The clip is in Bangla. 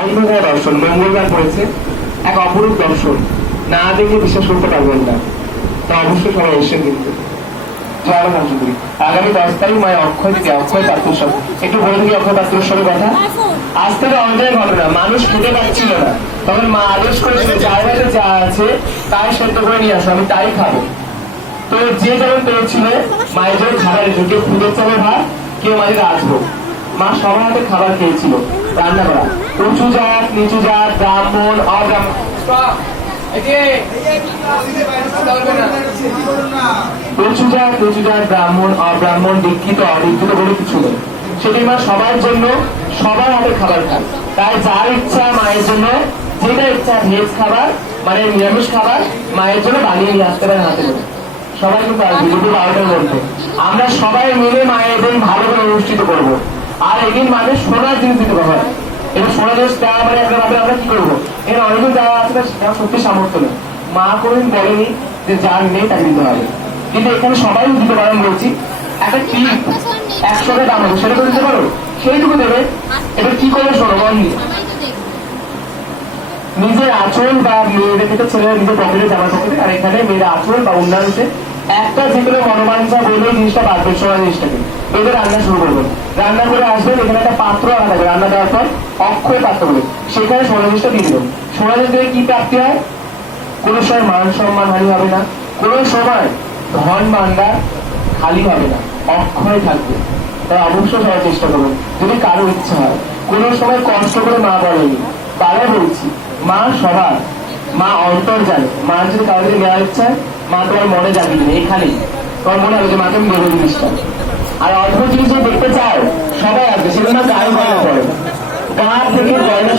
অন্ধকার দর্শন মঙ্গলবার পড়েছে, এক অপরূপ দর্শন, না দেখে বিশ্বাস করতে পারবেন না। তা অবশ্যই সবাই এসেছেন কিন্তু আগামী 10 তারিখ মায়ের অক্ষয় থেকে অক্ষয় পাত্রোৎসব। একটু বলে দিই অক্ষয় পাত্রোৎসবের কথা। আজ থেকে অনেক ঘটনা, মানুষ খেতে পাচ্ছিল না, তখন মা আদেশ করেছিল যার বাড়িতে যা আছে তাই সেদ্ধ করে নিয়ে আসো, আমি তাই খাবো। তো যে যেমন পেয়েছিল মায়ের জন্য খাবার এসে, কেউ ফুলের চালে ভাত, কেউ মাঝে রাজভোগ। মা সবার হাতে খাবার খেয়েছিল, রান্না করা উঁচু জাত নিচু জাত ব্রাহ্মণ অব্রাহ্মণ, উঁচু জাত নিচু জাত ব্রাহ্মণ অব্রাহ্মণ দীক্ষিত অদীক্ষিত বলে কিছু নেই। সেটি মা সবার জন্য সবার হাতে খাবার খায়। তাই যার ইচ্ছা মায়ের জন্য যেটা ইচ্ছা ভেজ খাবার মানে নিরামিষ খাবার মায়ের জন্য বানিয়ে নিয়ে আসতে পারে হাতে করে। সবাই কিন্তু আসবে দুপুর 12টার মধ্যে আমরা সবাই মিলে মায়ের দিন ভালো করে অনুষ্ঠিত করবো। আর এদিন মাঝে সোনার জিনিস দিতে হবে। এবার সোনা জিনিস দেওয়া মানে আমরা কি করবো, এর অনেকদিন দেওয়া আছে সেটা সত্যি সামর্থ্য নেই। মা কোনদিন বলেনি যে যার নেই তাকে দিতে হবে, কিন্তু এখানে সবাই দিতে পারেন বলছি। একটা টিপ 100 টাকা দাম হবে, সেটা করে দিতে পারো, সেইটুকু দেবে। এবার কি করে শোনো মন দিয়ে, নিজের আচরণ বা মেয়েদের ক্ষেত্রে ছেলেরা নিজের পকেটে জামা পকেটে, আর এখানে মেয়েরা আচরণ বা উন্নয়নতে একটা যে কোনো মনোবাঞ্ছা বলে জিনিসটা বাড়বে, সোনা জিনিসটাকে এদের রান্না শুরু করবেন। রান্না করে আসবেন, এখানে একটা পাত্র রাখা থাকবে, রান্না দেওয়ার পর অক্ষয় পাত্র বলে সেখানে সোনা জিনিসটা দিয়ে দেবেন। সোনা জিনিস থেকে কি প্রাপ্তি হয়, কোনো সময় মান সম্মান হানি হবে না, কোনো সময় ধন ভান্ডার খালি হবে না, অক্ষয় থাকবে। তাই অবশ্যই সবার চেষ্টা করবেন যদি কারো ইচ্ছা হয়। কোনো সময় কষ্ট করে মা বলেনি, বারে বলছি মা সবার, মা অন্তর জানে। মা যদি কারো দিকে নেওয়ার ইচ্ছা হয়, মা তোমার মনে জাগিয়ে দেবে, এখানেই তোমার মনে হবে যে মাকে আমি দেবো জিনিসটা। আর অদ্ভুত জিনিস দেখতে চাও সবাই আসবে, সেগুলো গায়ে গয়না পড়ে, গা থেকে গয়না